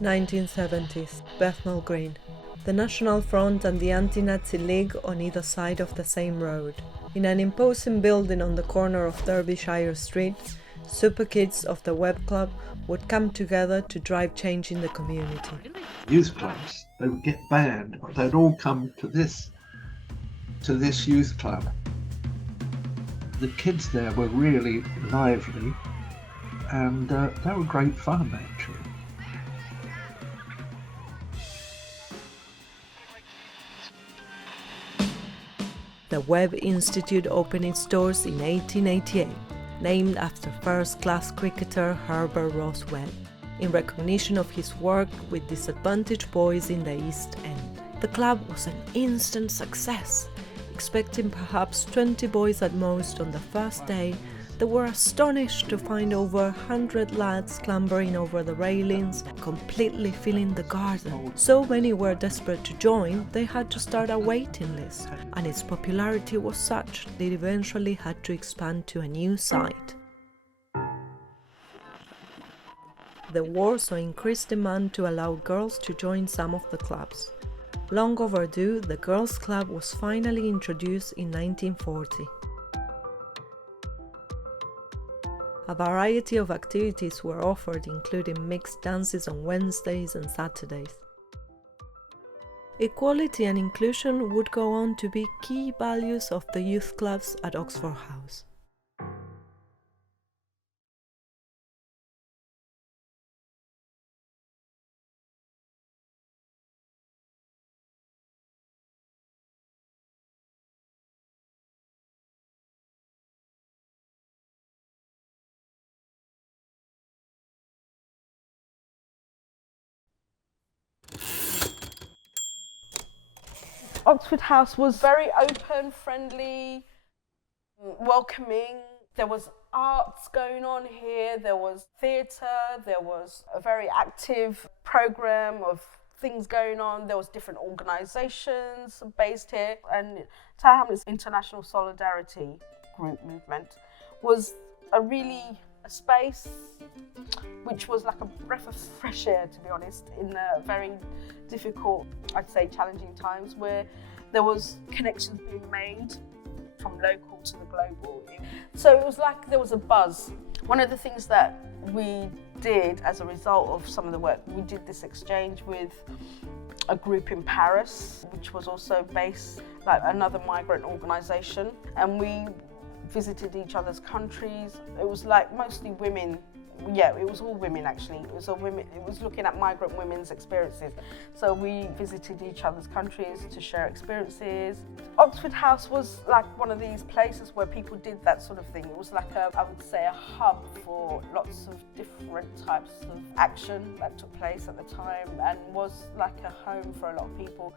1970s, Bethnal Green. The National Front and the Anti-Nazi League on either side of the same road. In an imposing building on the corner of Derbyshire Street, super kids of the Web Club would come together to drive change in the community. Youth clubs, they would get banned, but they'd all come to this youth club. The kids there were really lively, and they were great fun, actually. The Webb Institute opened its doors in 1888, named after first-class cricketer Herbert Ross Webb, in recognition of his work with disadvantaged boys in the East End. The club was an instant success. Expecting perhaps 20 boys at most on the first day, they were astonished to find over 100 lads clambering over the railings, completely filling the garden. So many were desperate to join, they had to start a waiting list, and its popularity was such that it eventually had to expand to a new site. The war saw increased demand to allow girls to join some of the clubs. Long overdue, the Girls' Club was finally introduced in 1940. A variety of activities were offered, including mixed dances on Wednesdays and Saturdays. Equality and inclusion would go on to be key values of the youth clubs at Oxford House. Oxford House was very open, friendly, welcoming. There was arts going on here, there was theatre, there was a very active programme of things going on. There was different organisations based here, and Tower Hamlets International Solidarity Group movement was a space which was like a breath of fresh air, to be honest, in very difficult, I'd say challenging times, where there was connections being made from local to the global. So it was like there was a buzz. One of the things that we did as a result of some of the work, we did this exchange with a group in Paris, which was also based like another migrant organisation, and we visited each other's countries. It was like mostly women. Yeah, it was all women actually. It was looking at migrant women's experiences. So we visited each other's countries to share experiences. Oxford House was like one of these places where people did that sort of thing. It was like I would say a hub for lots of different types of action that took place at the time, and was like a home for a lot of people.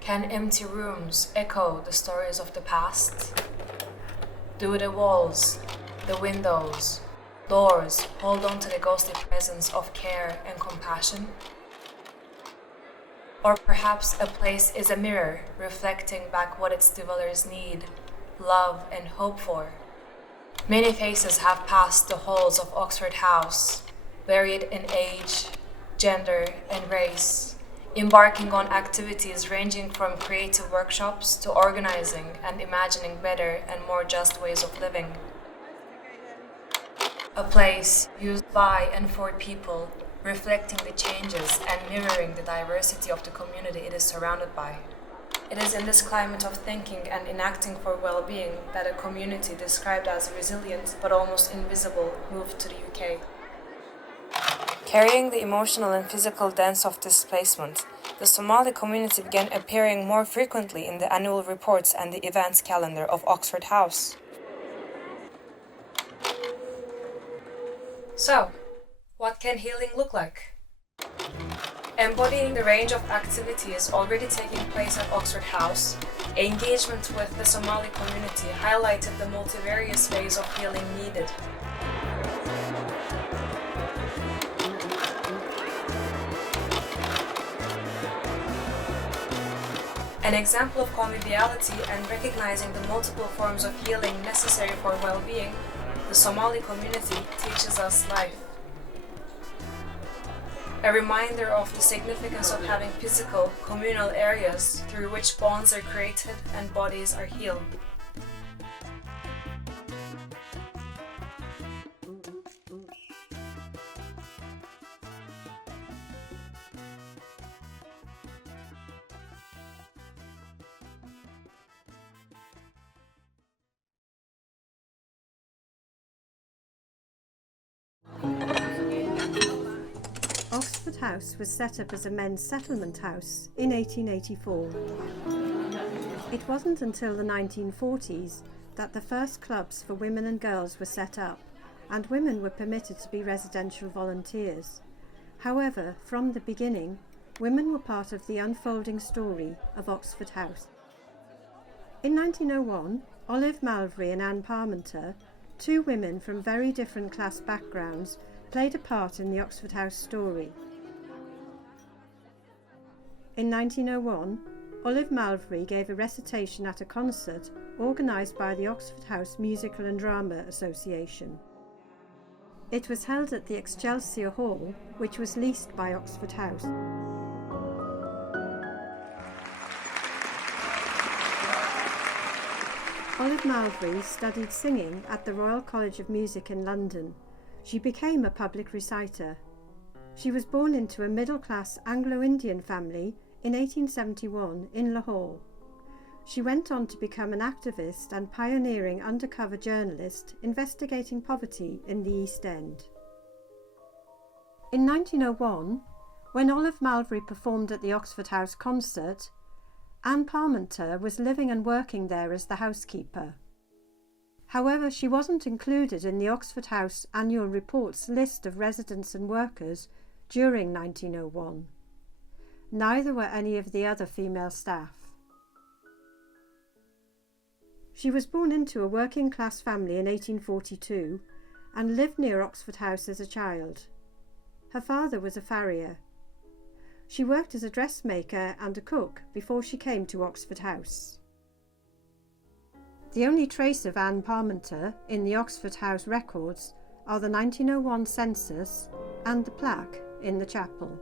Can empty rooms echo the stories of the past? Do the walls, the windows, doors hold on to the ghostly presence of care and compassion? Or perhaps a place is a mirror reflecting back what its dwellers need, love and hope for. Many faces have passed the halls of Oxford House, varied in age, gender and race, embarking on activities ranging from creative workshops to organizing and imagining better and more just ways of living. A place used by and for people, reflecting the changes and mirroring the diversity of the community it is surrounded by. It is in this climate of thinking and enacting for well-being that a community described as resilient but almost invisible moved to the UK. Carrying the emotional and physical dents of displacement, the Somali community began appearing more frequently in the annual reports and the events calendar of Oxford House. So, what can healing look like? Embodying the range of activities already taking place at Oxford House, engagement with the Somali community highlighted the multivarious ways of healing needed. An example of conviviality and recognizing the multiple forms of healing necessary for well-being, the Somali community teaches us life. A reminder of the significance of having physical, communal areas through which bonds are created and bodies are healed. Oxford House was set up as a men's settlement house in 1884. It wasn't until the 1940s that the first clubs for women and girls were set up, and women were permitted to be residential volunteers. However, from the beginning, women were part of the unfolding story of Oxford House. In 1901, Olive Malvery and Anne Parmenter, two women from very different class backgrounds, played a part in the Oxford House story. In 1901, Olive Malvery gave a recitation at a concert organised by the Oxford House Musical and Drama Association. It was held at the Excelsior Hall, which was leased by Oxford House. Olive Malvery studied singing at the Royal College of Music in London. She became a public reciter. She was born into a middle-class Anglo-Indian family in 1871 in Lahore. She went on to become an activist and pioneering undercover journalist investigating poverty in the East End. In 1901, when Olive Malvery performed at the Oxford House concert, Anne Parmenter was living and working there as the housekeeper. However, she wasn't included in the Oxford House Annual Report's list of residents and workers during 1901. Neither were any of the other female staff. She was born into a working-class family in 1842 and lived near Oxford House as a child. Her father was a farrier. She worked as a dressmaker and a cook before she came to Oxford House. The only trace of Anne Parmenter in the Oxford House records are the 1901 census and the plaque in the chapel.